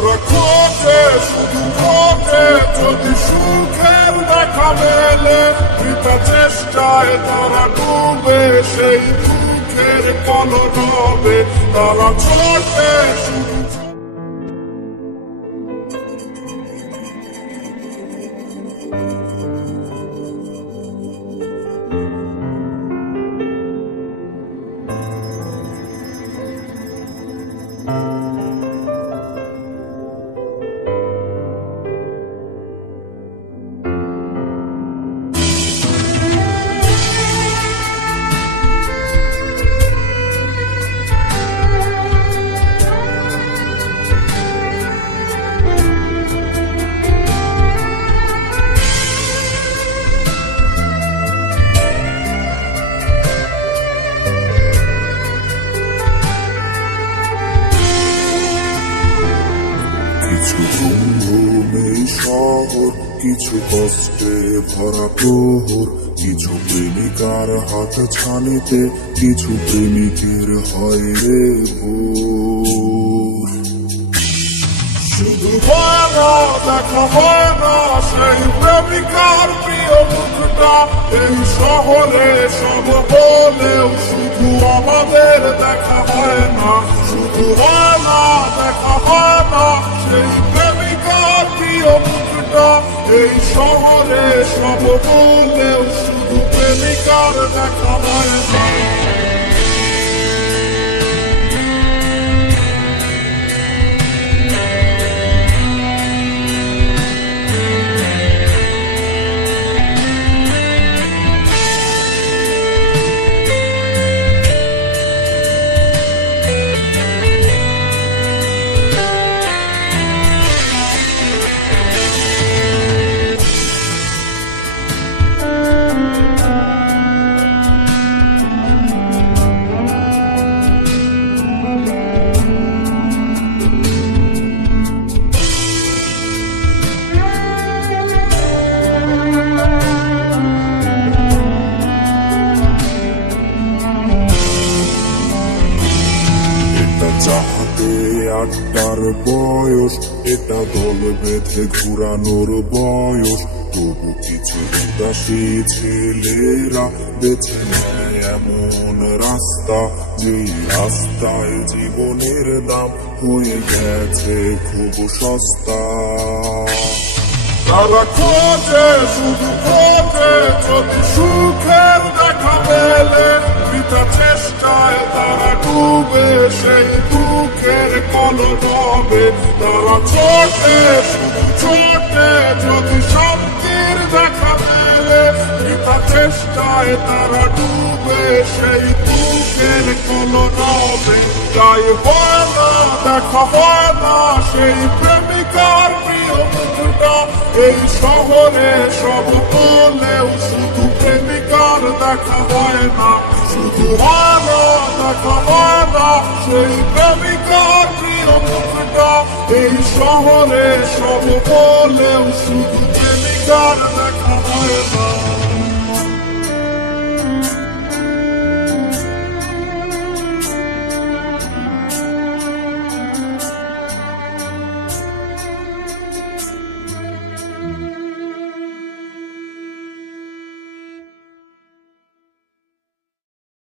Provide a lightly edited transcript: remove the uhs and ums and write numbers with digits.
তারা খোঁজে শুধু খোঁজে যদি সুখের দেখা মেলে, বৃথা চেষ্টায় তারা ডুবে সেই দুঃখের কলরবে। তারা ছোটে শুধু কিছু ঘুম এই শহর, কিছু কষ্টে ভরা প্রহর, কিছু প্রেমিকার হাত ছানিতে, কিছু প্রেমিকের হয় রে ভোর। শুধু হয় না দেখা হয় না সেই প্রেমিকার প্রিয় মুখটা, এই শহরে সব বলেও শুধু আমাদের দেখা হয় না। শুধু হয় না দেখা হয় না সেই প্রেমিকার প্রিয় মুখটা, এই শহরে সব বলেও শুধু প্রেমিকার দেখা হয় না। চাহাতে আটটার বয়স, এটা দল বেঁধে ঘুরানোর বয়স, তবু কিছু উদাসী ছেলেরা বেছে নেয় এমন রাস্তা, যেই রাস্তায় জীবনের দাম হয়ে গেছে খুব সস্তা। তারা খোঁজে শুধু খোঁজে যদি সুখের দেখা মেলে, বৃথা চেষ্টায় তারা ডুবে সেই দুঃখের কলরবে। তারা ছোটে শুধু ছোটে যদি শান্তির দেখা মেলে, বৃথা চেষ্টায় তারা ডুবে সেই দুঃখের কলরবে। তাই হয় না দেখা হয় না সেই প্রেমিকার প্রিয় মুখটা, এই শহরে সব বলেও শুধু প্রেমিকার দেখা হয় না। শুধু হয় না দেখা হয় না সেই প্রেমিকার প্রিয় মুখটা, এই শহরে সব বলেও শুধু প্রেমিকার